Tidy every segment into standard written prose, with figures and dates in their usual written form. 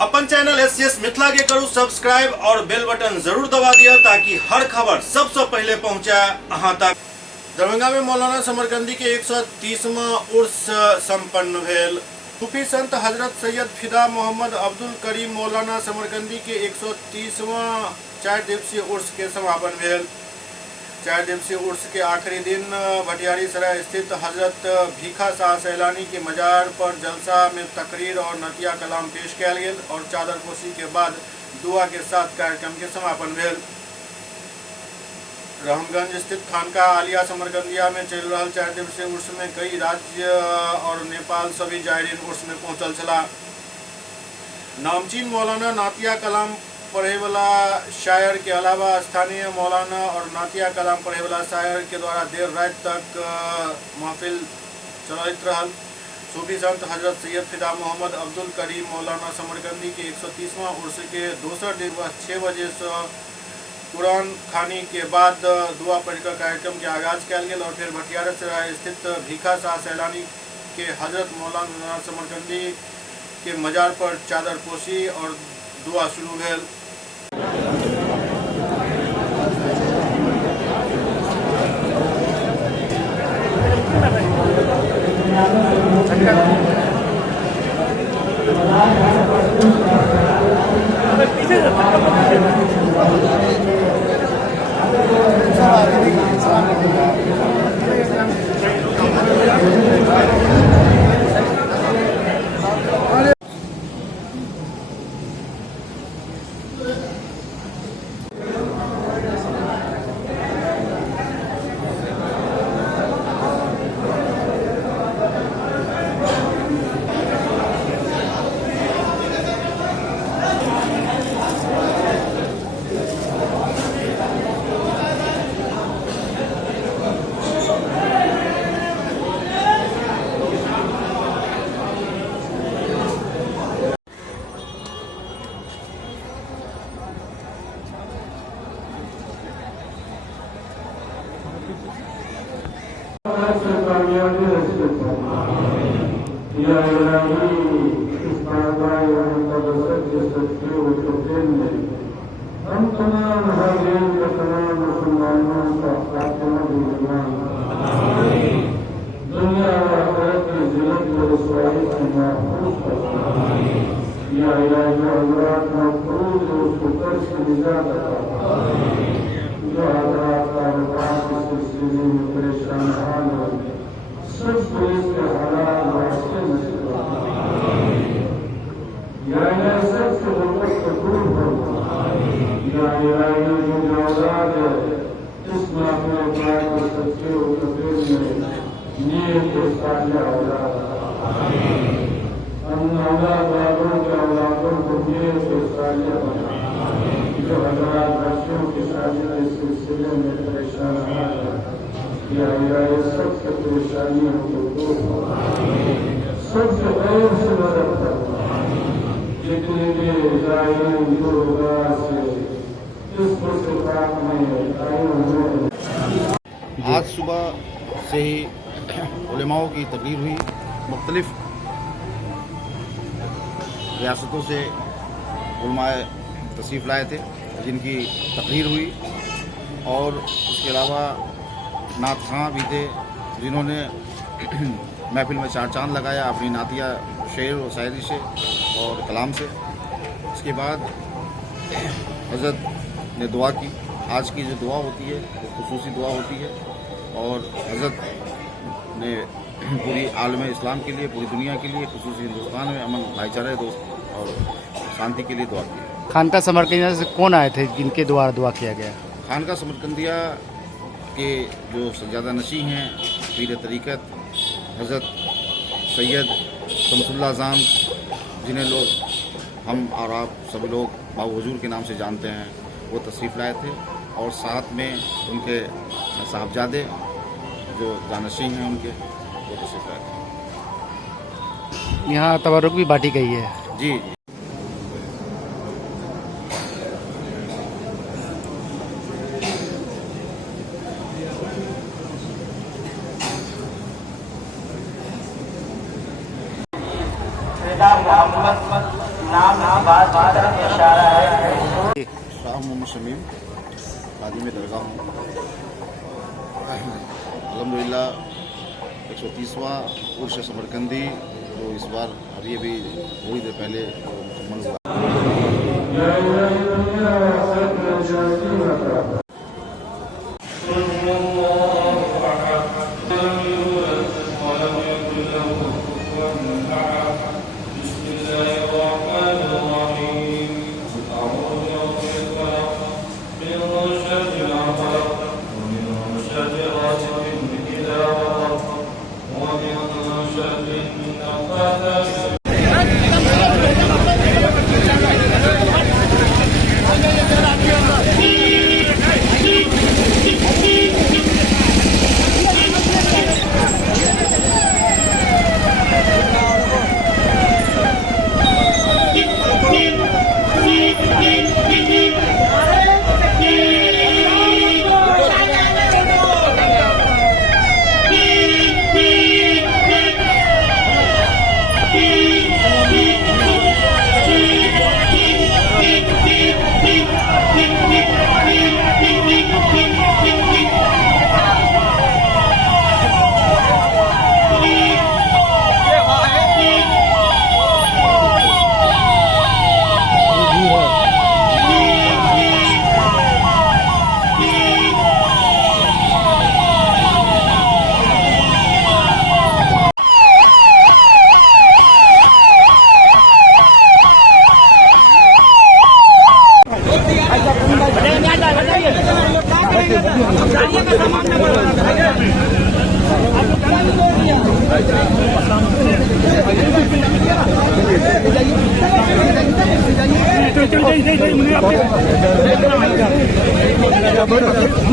अपन channel SCS Mithila के करू subscribe और बेल बटन जरूर दबा दिया ताकि हर खबर सबसे पहले पहुंचा अहां तक। दरभंगा में मौलाना समरकंदी के 130वां उर्स संपन्न भेल। सूफी संत हजरत सैयद फिदा मोहम्मद अब्दुल करीम मौलाना समरकंदी के 130वां 4 दिवसीय उर्स के समापन भेल। 4 दिवसीय उर्स के आखिरी दिन भटियारी सराय स्थित हजरत भीखा शाह सैलानी के मजार पर जलसा में तकरीर और नतिया कलाम पेश किया गया और चादरपोशी के बाद दुआ के साथ कार्यक्रम के समापन भेल। रहमगंज स्थित खानकाह आलिया समरकंदिया में चल रहा 4 दिवसीय उर्स में कई राज्य और नेपाल सभी जायरीन उर्स में पहुंचल छला। नामचीन मौलाना नातिया कलाम पढ़े वाला शायर के अलावा स्थानीय मौलाना और नातिया कलाम पढ़े वाला शायर के द्वारा देर रात तक महफिल चलित रहल। सूफी संत हजरत सैयद फिदा मोहम्मद अब्दुल करीम मौलाना समरकंदी के 130वां उर्स के दोसर दिवस 6 बजे से कुरान खानी के बाद दुआ पढ़कर कार्यक्रम के आगाज किया गया और फिर भटियारा सराय स्थित भीखा शाह सैलानी के हजरत मौलाना समरकंदी के मजार पर चादरपोशी और दुआ शुरू भेल। हम तमाम हाजिर के तमाम मुसलमानों का खात्मा ईमान दुनिया और आखिरत की जिल्लत व रसवाई से महफूज फरमा। या इलाही औलाद महफूज और शुक्र से निजात अता जो हज़रात ताल्लुकात के सिलसिले में परेशान हाल हो सबको इसके हालात वास्ते नसीब या इलाही सबसे गुर्बत को दूर फरमा। या इलाही जो औलाद है इस मामले के सच्चे और कबीर में नीयत के साझा औलाद हम औलाद वालों के औलादों को नीयत के साझा बना जो हज़रात बच्चों के शादी के सिलसिले में परेशान है या इलाही सबसे परेशानियों को दूर फरमा सबसे गैर से मदद फरमा। जितने भी जायरीन दुर्गा से आज सुबह से ही उलेमाओं की तकरीर हुई। मुख्तलिफ रियासतों से उलमाए तशरीफ़ लाए थे जिनकी तकरीर हुई और उसके अलावा नात खां भी थे जिन्होंने महफिल में चार चांद लगाया अपनी नातिया शेर और शायरी से और कलाम से। उसके बाद हज़रत ने दुआ की। आज की जो दुआ होती है वो खुसूसी दुआ होती है और हज़रत ने पूरी आलम इस्लाम के लिए पूरी दुनिया के लिए खुसूसी हिंदुस्तान में अमन भाईचारे दोस्त और शांति के लिए दुआ की। खानकाह समरकंदिया से कौन आए थे जिनके द्वारा दुआ किया गया? खानकाह समरकंदिया के जो सज्जादा नशी हैं पीर तरीक़त हज़रत सैयद शमसुल्लाह ज़ान जिन्हें लोग हम और आप सभी लोग बाबू हुजूर के नाम से जानते हैं वो तशरीफ़ लाए थे और साथ में उनके साहबजादे जो जानशी हैं उनके वो तशरीफ़ लाए थे। यहाँ तबरुक भी बांटी गई है। जी मोहम्मद नाम शाह मोहम्मद शमीम काजी में दरगाह हूँ। अल्हम्दुलिल्लाह 130वां उर्स समरकंदी तो इस बार अभी थोड़ी देर पहले मुकम्मल हुआ।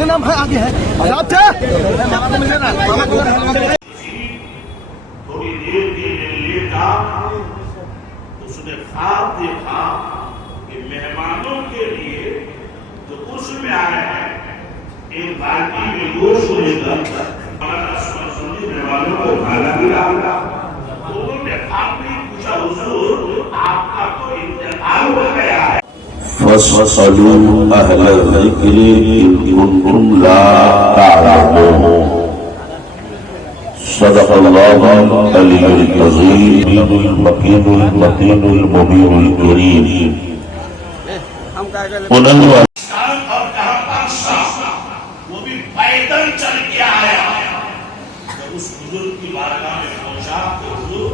नाम है आगे है थोड़ी देर के लिए लेटा उसने ख्वाब देखा कि मेहमानों के लिए जो उसमें आए हैं एक बाल्टी में गोश्त लेकर मेहमानों को खाना खिलाया। उन्होंने आपने पूछा हुजूर आपका तो इंतकाल हो गया है। फस्अलू अहल ज़िक्रि इन कुंतुम ला तअलमून। सदक़ल्लाहुल अलीयुल अज़ीम मकीनुल मतीनुल मुबीनुल करीम। और कहा बादशाह वो भी पैदल चल के आया। जब उस बुजुर्ग की बारगाह में पहुंचा तो हुजूर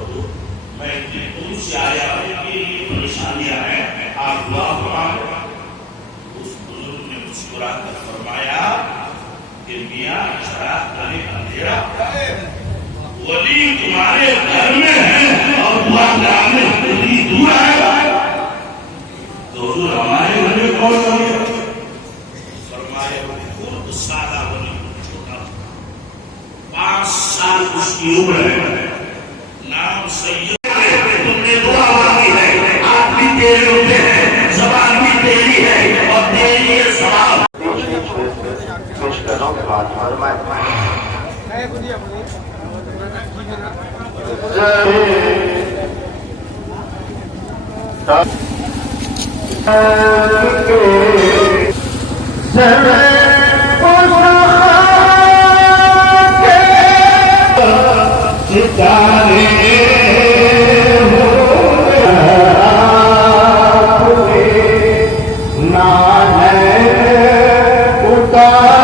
मैं इतनी दूर से आया हूं कि ये परेशानियां हैं, आप दुआ फरमाएं। उस बुजुर्ग ने मुस्कुरा कर फरमाया कि मियां जरा करे अंधेरा, वली तुम्हारे घर में है और दुआ कराने इतनी दूर आएगा तो हुजूर हमारे घर में कौन है? फरमाया वो खुद सादा वली छोटा 5 साल उसकी उम्र है, नाम सैयद। तुमने दुआ मांगी है, आप भी तेरे होते हैं, जबान भी तेरी है और तेरी ये सवाब। उतार